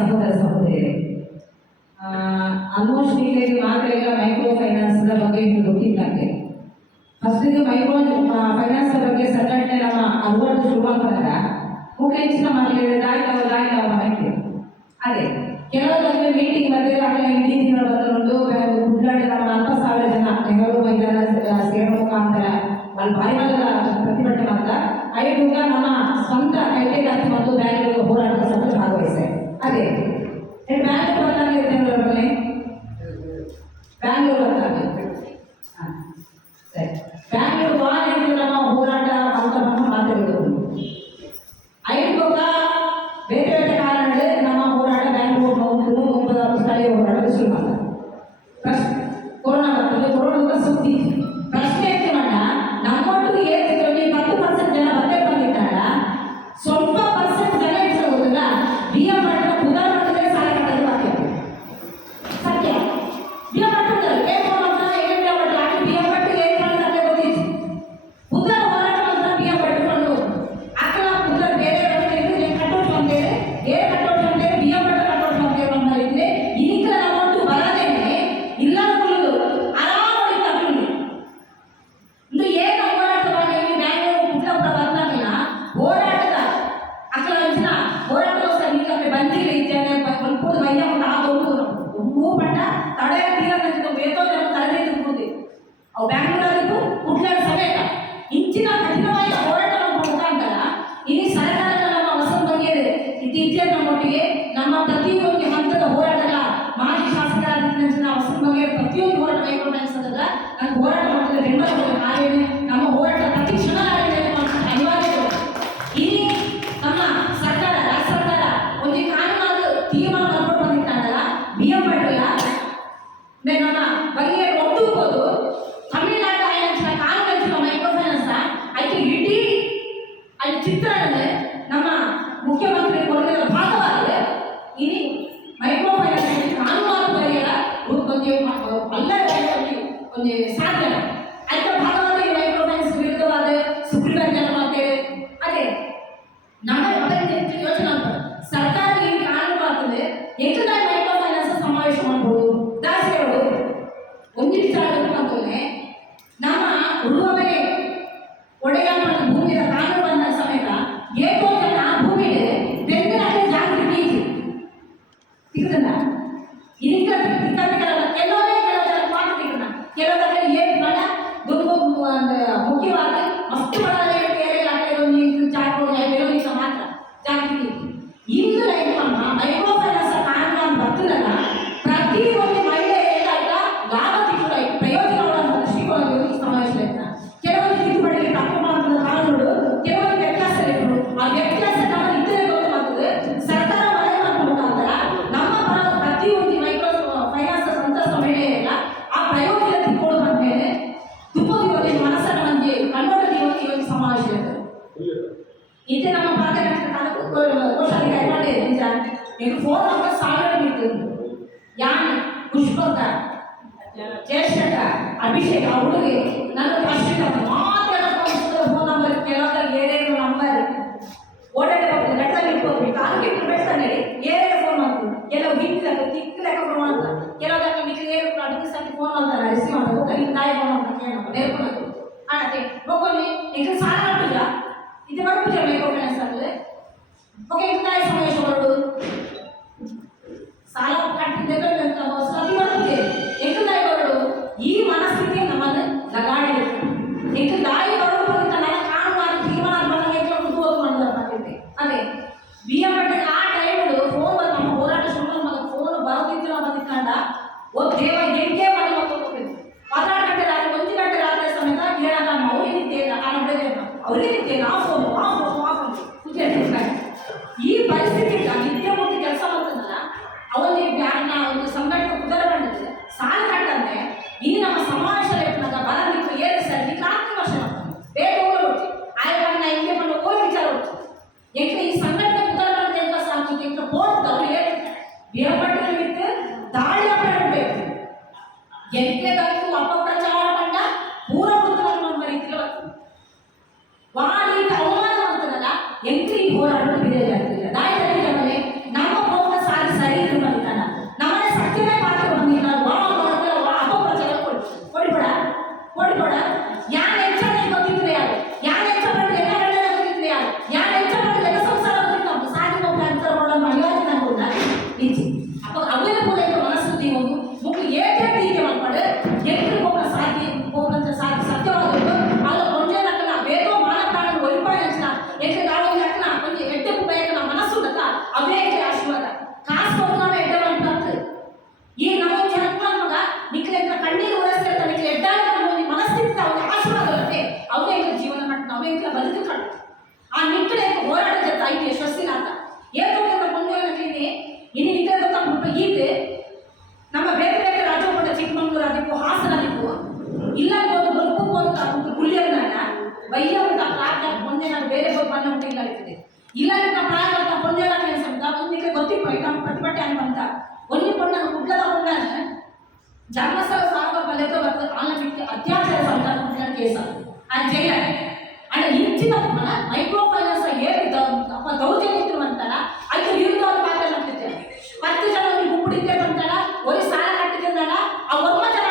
ಸಹೋದರ ಸಹೋದರಿಯರೇ ಆಲ್ಮೋಸ್ಟ್ ಈಗ ಮೈಕ್ರೋ ಫೈನಾನ್ಸ್ ಬಗ್ಗೆ ನಿಮ್ಗೆ ಗೊತ್ತಿಲ್ಲ ಫಸ್ಟ್ ಇದು ಮೈಕ್ರೋ ಫೈನಾನ್ಸ್ ಬಗ್ಗೆ ಸಂಘಟನೆ ನಮ್ಮ ಅಲ್ವರ್ದು ಶುರುವಾದಾಗ ಮುಖ್ಯ ಹೆಚ್ಚಿನ ಮಾಡಲಿಲ್ಲ ದಾಯಿತಾವ ದಾಯಿತಾವ ಮಾಹಿತಿ ಅದೇ ಕೆಲವೊಂದು ಮೀಟಿಂಗ್ ಬಂದಿರೋ ಆಮೇಲೆ ಇಡೀ ತಿಂಗಳು ಬಂದುಕೊಂಡು ಸರಿ ಬ್ಯಾಂಗ್ಳೂರು ಬಾ ಎಂದು ನಮ್ಮ ಹೋರಾಟ ಅಂತ ನಮ್ಮ ಮಾತಾಡಿದ್ರು ಅವು ಬ್ಯಾಂಗ್ಳೂರಲ್ಲಿದ್ದು ಕುಟ್ಲಾಡ ಸಮೇತ ಇಂಚಿನ ಕಠಿಣವಾದ ಹೋರಾಟ ಮುಖಾಂತರ ಇಡೀ ಸರ್ಕಾರದ ನಮ್ಮ ವಸಂತೊಂದಿಗೆ ಇತ್ತೀಚೆಗೆ ನಮ್ಮೊಟ್ಟಿಗೆ ನಮ್ಮ ಪ್ರತಿಯೊಂದು ಹಂತದ ಹೋರಾಟಗಳ ಮಾಜಿ ಶಾಸಕರಾದ ವಸಂತ ಬಗ್ಗೆ ಪ್ರತಿಯೊಂದು ಹೋರಾಟ ಕೈಗೊಂಡ ಬ್ಯಾಂಕ್ಸ್ ಅದಲ್ಲ ನಾನು ಹೋರಾಟ ಮಾಡಿದ್ರೆ ಬೆಂಬಲ. ಹಾಗೇನೆ ನಮ್ಮ ಹೋರಾಟ ಪ್ರತಿ ಕ್ಷಣ ಅನಿವಾರ್ಯ ಈ ನಮ್ಮ ಸರ್ಕಾರ ರಾಜ್ಯ ಸರ್ಕಾರ ಒಂದು ಕಾನೂನು ತೀರ್ಮಾನ ಮಾಡ್ಕೊಂಡು ಬಂದಿದ್ದಾನಲ್ಲ ಬಿ ಎಂ ಪಟ್ಟಿಲ್ಲ ನನ್ನ ಬಗ್ಗೆ ಒಟ್ಟುಬೋದು ತಮಿಳುನಾಡು ಆಯ್ತು ಕಾಂಗ್ರೆಸ್ ಮೈಕ್ರೋ ಫೈನಾನ್ಸ್ ಆಯ್ತು ಇಡೀ ಅಲ್ಲಿ ಚಿತ್ರದಲ್ಲಿ ನಮ್ಮ ಮುಖ್ಯಮಂತ್ರಿ ಕೊಡುಗೆಗಳ ಭಾಗವಾಗಿದೆ. ಇಲ್ಲಿ ಮೈಕ್ರೋ ಫೈನಾನ್ಸ್ ಕಾನೂನು ಪರಿಹಾರ ಒಂದು ಅಲ್ಲ ಒಂದು ಸಾಧ್ಯ. ಅದಕ್ಕೆ ಭಾಗವಾಗಿ ಮೈಕ್ರೋ ಫೈನಾನ್ಸ್ ವಿರುದ್ಧವಾದ ಸುಪ್ರೀಂ ಕೋರ್ಟ್ ಮಾಡ್ತೇವೆ. ಅದೇ, ನಮ್ಮ ಮೊದಲಿನ ಯೋಚನೆ ಅಂತ ಸರ್ಕಾರ ಈ ಕಾನೂನು ಮಾಡ್ತದೆ ಎಷ್ಟು ಮೈಕ್ರೋ ಫೈನಾನ್ಸ್ ಸಮಾವೇಶ ಮಾಡ್ಬೋದು? ದಾಸಿ ಒಂದಿಷ್ಟು ಒಂದು ವಿಚಾರ ಅಂತಂದ್ರೆ ನಮ್ಮ ಉಳುವವರೆ ನಮ್ಮ ಪಾತ್ರಕ್ಕೆ ತಾಲೂಕು ಕೋಶಾಧಿಕಾರಿ ಮಾಡಿದೆ ನಿಜ ನೀವು ಫೋನ್ ನಂಬರ್ ಸಾವಿರ ಮೀಟರ್ ಯಾನ್ ಪುಷ್ಪಕ ಜ್ಯೇಷ್ಠಕ ಅಭಿಷೇಕ್ ಆ ಹುಡುಗಿ ನನ್ನ ಫಸ್ಟ್ ಮಾತಾಡೋದು ಫೋನ್ ನಂಬರ್ ಕೆಲವೊಂದು ಏನೇನು ನಂಬರ್ ಓಡಾಟ ಬರ್ತದೆ ಲೆಕ್ಕದಲ್ಲಿ ಇಟ್ಕೋಬೇಕು ಕಾಲು ಇಟ್ಟು ಬೆಳ್ತಾನೆ ಏನೇ ಫೋನ್ ಮಾಡ್ತೀನಿ ಕೆಲವು ಹಿಂದಿದಾಗ ತಿಕ್ಕ ಲೆಕ್ಕ ಫೋನ್ ಮಾಡ್ತಾರೆ ಕೆಲವೊಂದು ಮಿಕ್ಕಿದ ಏನು ಅಡುಗೆ ಸಾಕಿ ಫೋನ್ ಮಾಡ್ತಾರೆ ರಿಸೀವ್ ಮಾಡೋದು ಕೈ ತಾಯಿ ಫೋನ್ ಮಾಡ್ತಾರೆ ಕೇಳೋದು ನೇರ್ಕೊಳ್ಳೋದು ಆಡತ್ತೆ ಹೋಗೋಲಿ ಈಗ ಸಾಲ ಓಕೆ ಇಂಥ ಸಮಾವೇಶ ಮಾಡೋದು ಸಾಲ ಕಟ್ಟಿದ್ದೇವೆ ಅಂತ ಸತಿ ಮಾಡ್ತಿದೆ ಏಕದಾಯಿ ಬರಡು ಈ ಮನಸ್ಥಿತಿ ನಮ್ಮನ್ನು ಲಗಾಡಿದೆ ಏಕ ದಾಯಿ ಬರಡು ಅಂತ ನನ್ನ ಕಾನೂನು ತೀರ್ಮಾನ ಬಂದಾಗ ಏಕೆ ಉದ್ಯೋಗ ಮಾಡಿದ್ರೆ ಅದೇ ಬಿ ಎಂ ಆ ಟೈಮು ಫೋನ್ ಬಂದು ನಮ್ಮ ಹೋರಾಟ ಶುರು ಮಗ ಫೋನ್ ಬರೋದಿತ್ತು ಕಂಡ ಓ ದೇವ, ಹೆಂಗೆ ಮಾಡಿ ಮಕ್ಕಳು ಹದಿನಾರು ಗಂಟೆ ರಾತ್ರಿ, ಒಂದು ಗಂಟೆ ರಾತ್ರಿ ಸಮೇತ ಹೇಳಾಗ ನಾವು ನಿಂತೇನ ಆ ನಡುವೆ ಅವ್ರಿಗೆ ನಿಂತೇನ ಅವೇ ಬದುಕು ಕಟ್ಟು ಆ ನಿಕ್ಕಲೆ ಹೋರಾಟದ ಜೊತೆ ಐತಿ ಯಶಸ್ಸಿನಾಥ ಏಕಂದ್ರೆ ಮುಂದೆ ಏನಕ್ಕೆ ಇನ್ನು ಗೀತೆ ನಮ್ಮ ಬೇರೆ ಬೇರೆ ರಾಜ್ಯಪಟ್ಟ ಚಿಕ್ಕಮಂಗ್ಳೂರು ಅದಕ್ಕೂ ಹಾಸನ ಅದಕ್ಕೂ ಇಲ್ಲ ಒಂದು ಬದುಕು ಹೋದ ಕುಳ್ಳಿಯರ್ನಾಗ ಬಯ್ಯ ಅಂತ ಪ್ರಾರ್ಥ ಮುಂದೆ ನಾನು ಬೇರೆ ಹೋಗಿ ಬಂದ ಇಲ್ಲ ಇರ್ತದೆ ಇಲ್ಲ ನಮ್ಮ ಅಂತ ಒಂದು ನಿಕ್ಕೆ ಗೊತ್ತಿಪ್ಪ ನಮ್ಮ ಪ್ರತಿಭಟನೆ ಅಂತ ಒಂದು ಕೊಂಡ ಕುಡ್ಲದ ಕೊಂಡಾನ ಧರ್ಮಸ್ಥಳ ಸಾಗ ಬಲೆತ ಬರ್ತದೆ. ಬಿಟ್ಟು ಅತ್ಯಾಚಾರ ಸಂತಾನ ಕೇಸ ಆ ಜೈಲ ಅಂದ್ರೆ ಇಂಚಿನ ಮೈಕ್ರೋ ಫೈನಾನ್ಸ್ ಅಪ್ಪ ದೌರ್ಜನ್ಯ ಇರುವಂತಲ್ಲ ಅದಕ್ಕೆ ವಿರುದ್ಧವಾದ ಮಾತನಾಡ್ತಿದ್ದೇನೆ ಹತ್ತು ಜನ ನೀವು ಕುಡಿದ್ದೆ ಬಂತಾಳ ಒಂದು ಸಾಲ ಕಟ್ಟಿದ್ರಲ್ಲ ಆ ಒಬ್ಬ ಜನ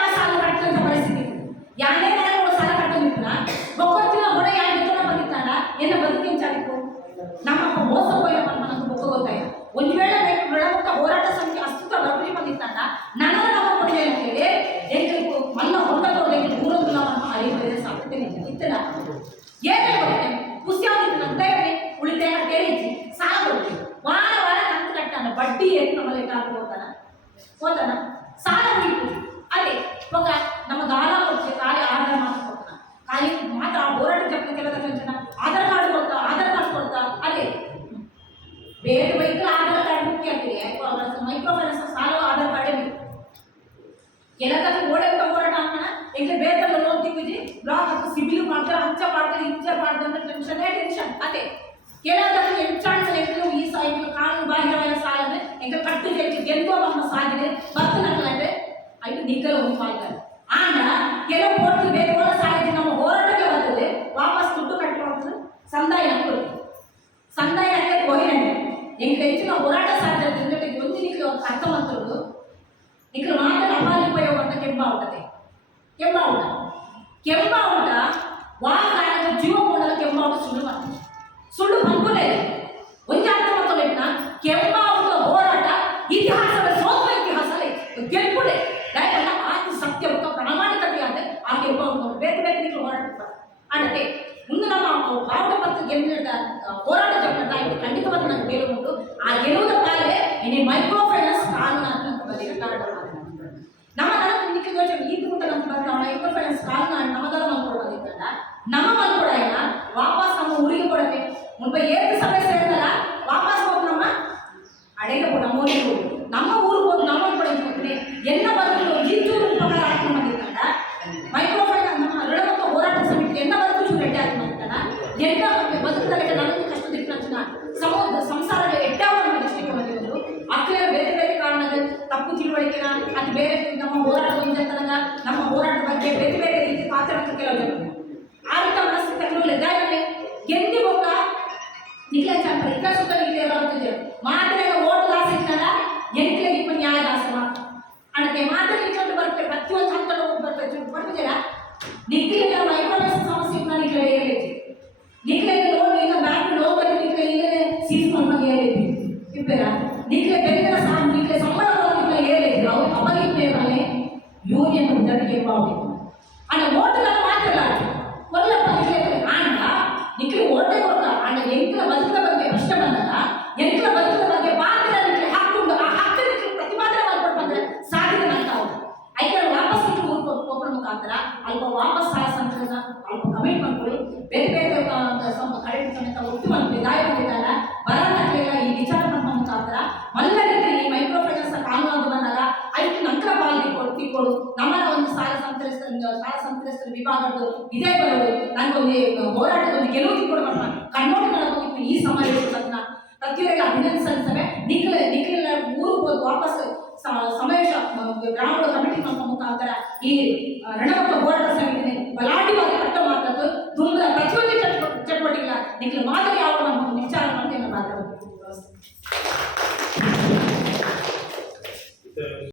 ಏನೇ ಗೊತ್ತೇನೆ ಕುಸಿಯಾಗಿತ್ತು ನನ್ನ ದೇವರೇ ಉಳಿತಾಯ ಕೇಳಿದ್ವಿ ಸಾಲ ಕೊಡ್ತೀವಿ ವಾರ ವಾರ ಕಂತು ಕಟ್ಟಾನ ಬಡ್ಡಿ ಏನು ನಮ್ಮಲ್ಲಿ ಕಾಲು ಹೋಗ್ತಾನ ಹೋತಾನ ಸಾಲ ಕೆಲದಕ್ಕೆ ಹೆಚ್ಚಾಣ ಲೆಕ್ಕಲು ಈ ಸೈಕಲ್ ಕಾನೂನು ಬಾಹಿರವಾದ ಸಾಲನೆ ಈಗ ಕಟ್ಟು ಜೈಲು ಗೆಲ್ಲುವ ನಮ್ಮ ಸಾಗಿದೆ ಬರ್ತನಲ್ಲದೆ ಐದು ನಿಗ್ಗಲ ಒಂದು ಮಾಡ್ತಾರೆ ಆಂಡ ಕೆಲವು ಕೋರ್ಟ್ ಬೇರೆ ಸಾಲಿಗೆ ನಮ್ಮ ಹೋರಾಟಕ್ಕೆ ಬರ್ತದೆ ವಾಪಸ್ ದುಡ್ಡು ಕಟ್ಟುವಂಥದ್ದು ಸಂದಾಯ ಕೊಡ್ತೀವಿ ಸಂದಾಯ ಅಂದ್ರೆ ಕೊಹಿರಂಟೆ ಎಂಗೆ ಹೆಚ್ಚಿನ ಹೋರಾಟ ಸಾಧ್ಯತೆ ಜೊತೆಗೆ ಒಂದು ನಿಕ್ಲು ಅರ್ಥವಂತರು ನಿಕ್ಲು ಮಾತ್ರ ಅಪಾರ ಉಪಯೋಗ ಅಂತ ಕೆಂಪ ಉಂಟದೆ ಕೆಂಪ ಉಂಟ ಕೆಂಪ ಉಂಟ ವಾಹನ ಸುಳ್ಳು ಬಂಕುಲೆ ಒಂದು ಅರ್ಥ ಮಾಡ್ಕೊಳ್ಳಿಟ್ನ ಕೆಂಪ ಉಂಟ ಹೋರಾಟ ಇತಿಹಾಸದ ಸೋತ ಇತಿಹಾಸ ಗೆಲ್ಪುಡೆ ಯಾಕಂದ್ರೆ ಆತ ಸತ್ಯ ಪ್ರಾಮಾಣಿಕತೆ ಆದ ಆ ಕೆಂಪ ಒಂದು ಬೇರೆ ಬೇರೆ ಹೋರಾಟ ಅಡತೆ ಮುಂದೆ ನಮ್ಮ ಭಾರತ ಮತ್ತು ಗೆಲ್ಲಿದ ಹೋರಾಟ ಜಗತ್ತ ಇದು ಖಂಡಿತವಾಗಿ ನನಗೆ ಗೆಲುವುಂಟು ಆ ಗೆಲುವುದ ಕಾಲೇ ಇನ್ನು ಮೈಕ್ರೋ ಫೈನಾನ್ಸ್ ಕಾನೂನು ಅಂತ ಬಂದಿದೆ ಕಾರಣ ನಮ್ಮ ನನ್ನ ನಿಕ್ಕೆ ಯೋಚನೆ ಈ ಕೂಡ ನಮ್ಮ ಬಂದ ಮೈಕ್ರೋ ಫೈನಾನ್ಸ್ ಕಾನೂನು ನಮ್ಮ ದರ ಮಲ್ಕೊಂಡು ಬಂದಿದ್ದಲ್ಲ ನಮ್ಮ ಮಲ್ಕೊಡ ಏನ ವಾಪಸ್ ನಮ್ಮ ಊರಿಗೆ ಕೊಡಬೇಕು ಮುನ್ಪ ಏಳು ಸಮಸ್ಯೆ ಇರ್ತಲ್ಲ ವಾಪಸ್ ಹೋಗಿ ನಮ್ಮ ಅಡೆಗೆ ಕೂಡ ನಮ್ಮ ಊರಿಗೆ ಹೋಗಿ ನಮ್ಮ ಊರಿಗೆ ಹೋಗಿ ನಮ್ಮ ಕೊಡಬೇಕು ಎನ್ನ ಬದುಕು ಜಿಂಚೂರು ಉಪಕಾರ ಹಾಕೊಂಡು ಬಂದಿದ್ದಲ್ಲ ಮೈಕ್ರೋ ಫೈನಾನ್ಸ್ ನಮ್ಮ ಋಣ ಮತ್ತು ಹೋರಾಟ ಸಮಿತಿ ಎನ್ನ ಬದುಕು ಚೂರು ಎಡ್ಡೆ ಆಗಿ ಬಂದಿದ್ದಲ್ಲ ಎನ್ನ ಬದುಕದಲ್ಲಿ ನನಗೆ ಕಷ್ಟದಿಟ್ಟು ನಂಚಿನ ಸಮೂಹ ಸಂಸಾರದ ಎಡ್ಡವನ್ನು ದೃಷ್ಟಿಗೆ ಬಂದಿರೋದು ಅಕ್ಕಲೆ ಬೇರೆ ಬೇರೆ ಕಾರಣದ ತಪ್ಪು ತಿಳುವಳಿಕೆನ ಅದು ಬೇರೆ ನಮ್ಮ ಹೋರಾಟ ಹೊಂದಿರ್ತದಾಗ ನಮ್ಮ ಹೋರಾಟ ಬಗ್ಗೆ ಬೇರೆ ಬೇರೆ ರೀತಿ ಪಾತ್ರ ಕೆಲವು ಅದಕ್ಕೆ ಮಾತ್ರ ನಿಖಿಲ ಬರುತ್ತೆ ಪ್ರತಿಯೊಂದು ಹಂತಲು ಬರ್ತದೆ ಬರ್ತಿದ್ದೀರಾ ನಿಖಿಲ ಮೈಕ್ರೋವೇವ್ ಸಮಸ್ಯೆ ನಾನು ನಿಖಿಲ ಹೇಳಿದ್ದೆ ನಿಖಿಲ ಲೋನ್ ಈಗ ಬ್ಯಾಂಕ್ ಲೋನ್ ಬಂದು ನಿಖಿಲ ಈಗಲೇ ಸೀಸ್ ಮಾಡಿ ಹೇಳಿದ್ವಿ ಇಪ್ಪೇರ ನಿಖಿಲ ಬೆಂಗಲ ಸಹ ನಿಖಿಲ ಸಂಬಳ ನಿಖಿಲ ಹೇಳಿದ್ರು ಅವ್ರು ಅಪಗಿಪ್ಪೇರಲ್ಲೇ ಯೂನಿಯನ್ ಉದ್ದಟಿಗೆ ಮಾಡಬೇಕು ಅಣ್ಣ ಓಟ್ಗಳ ಮಾತ್ರಲ್ಲ ಒಲ್ಲಪ್ಪ ನಿಖಿಲ ಆಂಡ ನಿಖಿಲ ಓಟೆ ಕೊಡ್ತ ಆಂಡ ಎಂಕಲ ಬದುಕದ ಬಗ್ಗೆ ಪ್ರಶ್ನೆ ಬಂದಾಗ ಎಂಕಲ ಬದುಕದ ಬಗ್ಗೆ ಪಾತ್ರ ನಿಖಿಲ ಹಾಕೊಂಡು ಆ ಹಕ್ಕು ನಿಖಿಲ ಪ್ರತಿಪಾದನೆ ಮಾಡ್ಕೊಂಡು ಬಂದ್ರೆ ಸಾಧ್ಯತೆ ಅಂತ ಅವ್ರು ಐಕೆ ವಾಪಸ್ ನಿಖಿಲ ಊರ್ಕೊ ಹೋಗೋಣ ಮುಖಾಂತರ ಅಲ್ಪ ವಾಪಸ್ ಸಾಲ ಸಂಕಲನ ಅಲ್ಪ ಕಮಿಟ್ ಮಾಡ್ಕೊಳ್ಳಿ ಬೇರೆ ಬೇರೆ ಕಡೆ ಸಮೇತ ಒಟ್ಟು ದಾಯ ಬಂದಿದ್ದಲ್ಲ ಬರಲ್ಲ ಈ ವಿಚಾರ ಮುಖಾಂತರ ಮಲ್ಲರಿಗೆ ಈ ಮೈಕ್ರೋ ಫೈನಾನ್ಸ್ ಕಾನೂನು ಬಂದಾಗ ಐದು ನಂತರ ಪಾಲ್ಗೆ ಕೊಡು ತಿಕ್ಕೊಡು ನಮ್ಮನ್ನ ಒಂದು ಸಾಲ ಸಂತ್ರಸ್ತ ಸಾಲ ಸಂತ್ರಸ್ತರ ವಿಭಾಗದ್ದು ಇದೇ ಬರೋದು ನನಗೊಂದು ಒಂದು ಗೆಲುವು ನಮ್ಮ ಕಣ್ಣೋಟ ನನಗೆ ಈ ಸಮಾವೇಶನ ಪ್ರತಿಯೊಬ್ಬರಿಗೆ ಅಭಿನಂದನೆ ಸಲ್ಲಿಸ್ತವೆ ನಿಖಿಲ ನಿಖಿಲ ಊರು ವಾಪಸ್ ಸಮಾವೇಶ ಗ್ರಾಮಗಳ ಕಮಿಟಿ ಮುಖಾಂತರ ಈ ರಣಮಟ್ಟ ಹೋರಾಟ ಸಮಿತಿ ಬಲಾಢ್ಯವಾಗಿ